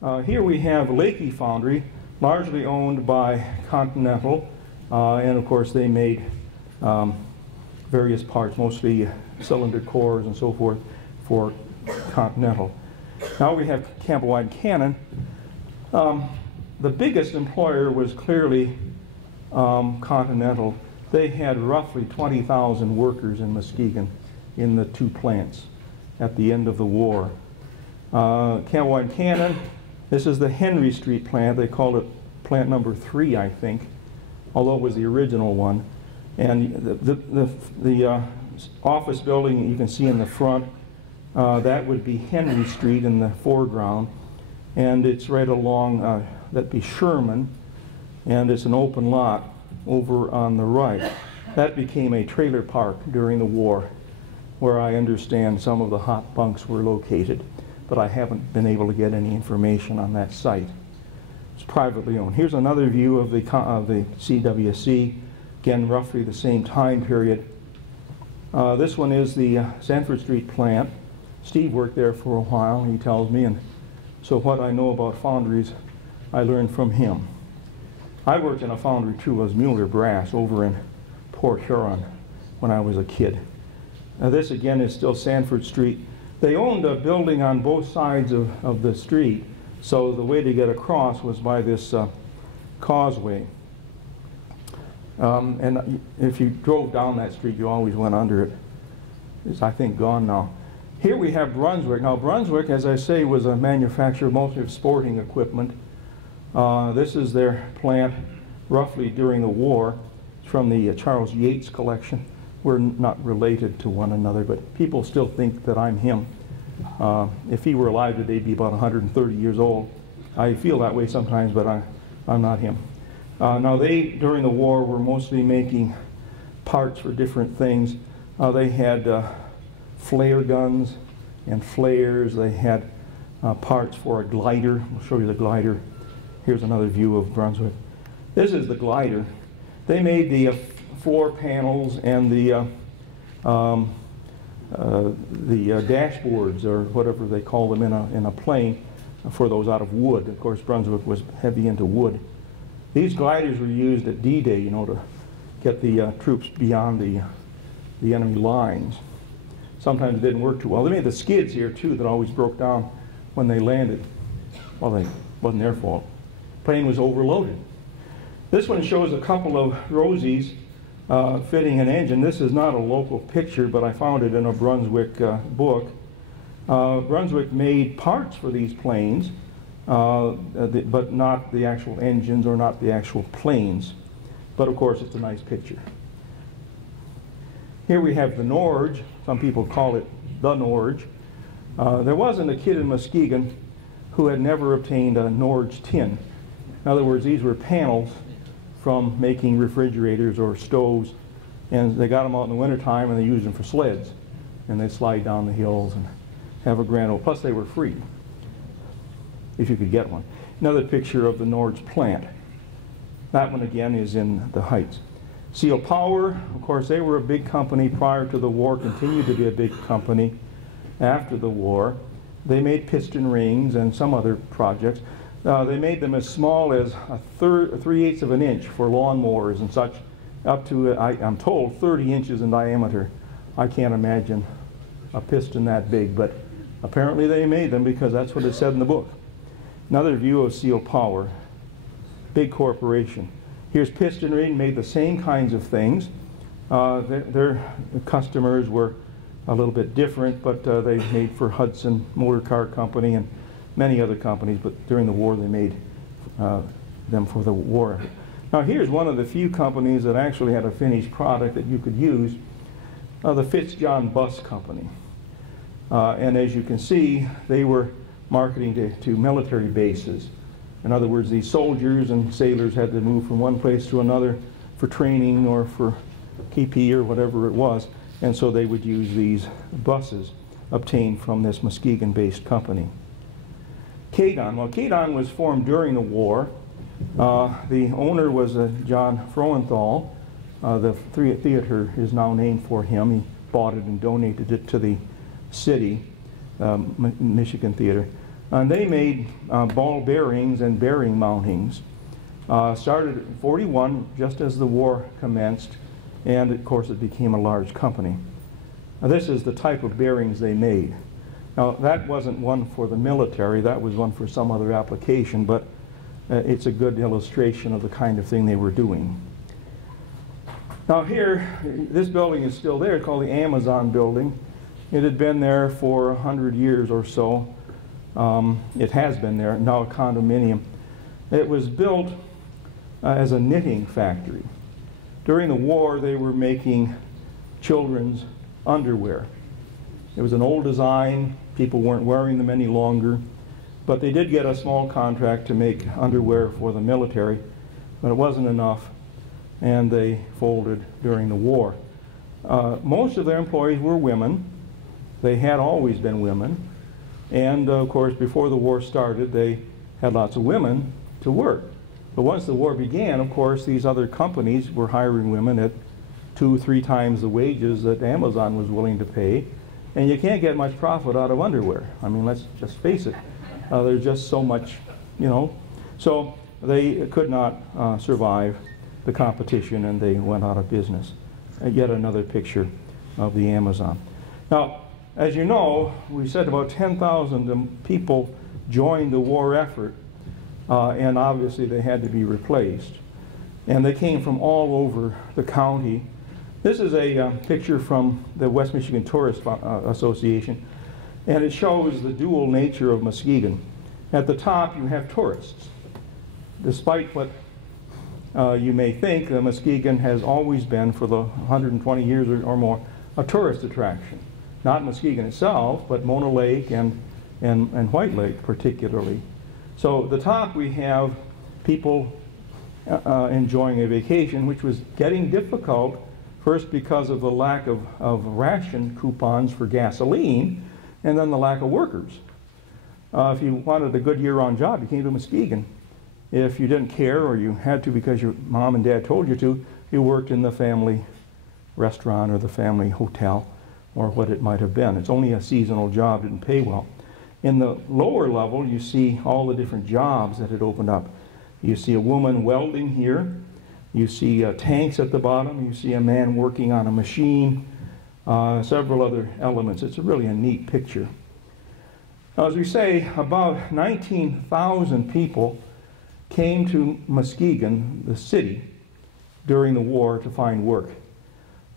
Here we have Lakey Foundry, largely owned by Continental, and of course they made various parts, mostly cylinder cores and so forth, for Continental. Now we have Campbell Cannon. The biggest employer was clearly Continental. They had roughly 20,000 workers in Muskegon in the two plants at the end of the war. Campbell Cannon, this is the Henry Street plant. They called it plant number 3, I think, although it was the original one. And the office building you can see in the front, that would be Henry Street in the foreground. And it's right along, that'd be Sherman, and it's an open lot over on the right. That became a trailer park during the war, where I understand some of the hot bunks were located, but I haven't been able to get any information on that site. It's privately owned. Here's another view of the CWC, again roughly the same time period. This one is the Sanford Street plant. Steve worked there for a while, he tells me, and so what I know about foundries I learned from him. I worked in a foundry too, as Mueller Brass over in Port Huron when I was a kid. This again is still Sanford Street. They owned a building on both sides of the street, so the way to get across was by this causeway. And if you drove down that street, you always went under it. It's, I think, gone now. Here we have Brunswick. Now Brunswick, as I say, was a manufacturer mostly of sporting equipment. This is their plant roughly during the war. It's from the Charles Yakes collection. We're not related to one another, but people still think that I'm him. If he were alive today, he'd be about 130 years old. I feel that way sometimes, but I'm not him. Now they, during the war, were mostly making parts for different things. They had flare guns and flares. They had parts for a glider. I'll show you the glider. Here's another view of Brunswick. This is the glider. They made the floor panels and the dashboards, or whatever they call them in a plane, for those out of wood. Of course, Brunswick was heavy into wood. These gliders were used at D-Day, you know, to get the troops beyond the enemy lines. Sometimes it didn't work too well. They made the skids here too that always broke down when they landed. Well, it wasn't their fault. Plane was overloaded. This one shows a couple of Rosies fitting an engine. This is not a local picture, but I found it in a Brunswick book. Brunswick made parts for these planes, but not the actual engines or not the actual planes. But of course, it's a nice picture. Here we have the Norge. Some people call it the Norge. There wasn't a kid in Muskegon who had never obtained a Norge tin. In other words, these were panels from making refrigerators or stoves, and they got them out in the wintertime and they used them for sleds. And they'd slide down the hills and have a grand old, plus they were free, if you could get one. Another picture of the Norge plant. That one again is in the Heights. Seal Power, of course, they were a big company prior to the war, continued to be a big company after the war. They made piston rings and some other projects. They made them as small as 3/8 of an inch for lawnmowers and such, up to, I'm told, 30 inches in diameter. I can't imagine a piston that big, but apparently they made them because that's what it said in the book. Another view of Seal Power, big corporation. Here's Piston Ring, made the same kinds of things. Their customers were a little bit different, but they made for Hudson Motor Car Company and many other companies, but during the war they made them for the war. Now here's one of the few companies that actually had a finished product that you could use, the Fitzjohn Bus Company. And as you can see, they were marketing to military bases. In other words, these soldiers and sailors had to move from one place to another for training or for KP or whatever it was, and so they would use these buses obtained from this Muskegon-based company. Kadon. Well, Kadon was formed during the war. The owner was John Froenthal. The theater is now named for him. He bought it and donated it to the city, Michigan Theater. And they made ball bearings and bearing mountings. Started in 41, just as the war commenced, and of course it became a large company. Now, this is the type of bearings they made. Now, that wasn't one for the military, that was one for some other application, but it's a good illustration of the kind of thing they were doing. Now here, this building is still there, it's called the Amazon building. It had been there for 100 years or so. It has been there, now a condominium. It was built as a knitting factory. During the war, they were making children's underwear. It was an old design, people weren't wearing them any longer, but they did get a small contract to make underwear for the military, but it wasn't enough, and they folded during the war. Most of their employees were women. They had always been women, and of course before the war started they had lots of women to work. But once the war began, of course, these other companies were hiring women at 2-3 times the wages that Amazon was willing to pay, and you can't get much profit out of underwear. I mean, let's just face it. There's just so much, you know. So they could not survive the competition, and they went out of business. Yet another picture of the Amazon. Now, as you know, we said about 10,000 people joined the war effort, and obviously they had to be replaced. And they came from all over the county. This is a picture from the West Michigan Tourist Association, and it shows the dual nature of Muskegon. At the top you have tourists. Despite what you may think, Muskegon has always been, for the 120 years or more, a tourist attraction. Not Muskegon itself, but Mona Lake and White Lake particularly. So at the top we have people enjoying a vacation, which was getting difficult, first because of the lack of ration coupons for gasoline, and then the lack of workers. If you wanted a good year-round job, you came to Muskegon. If you didn't care, or you had to because your mom and dad told you to, you worked in the family restaurant or the family hotel, or what it might have been. It's only a seasonal job, didn't pay well. In the lower level, you see all the different jobs that had opened up. You see a woman welding here. You see tanks at the bottom. You see a man working on a machine. Several other elements. It's really a neat picture. Now, as we say, about 19,000 people came to Muskegon, the city, during the war to find work.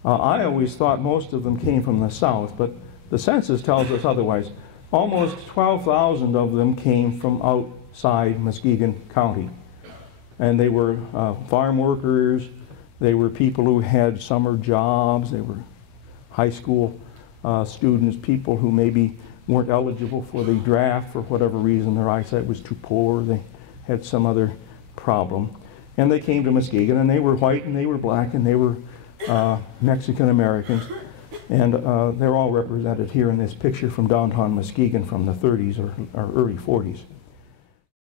I always thought most of them came from the south, but the census tells us otherwise. Almost 12,000 of them came from outside Muskegon County. And they were farm workers, they were people who had summer jobs, they were high school students, people who maybe weren't eligible for the draft for whatever reason. Their eyesight was too poor, they had some other problem. And they came to Muskegon, and they were white and they were black and they were Mexican Americans. And they're all represented here in this picture from downtown Muskegon from the 30s or early 40s.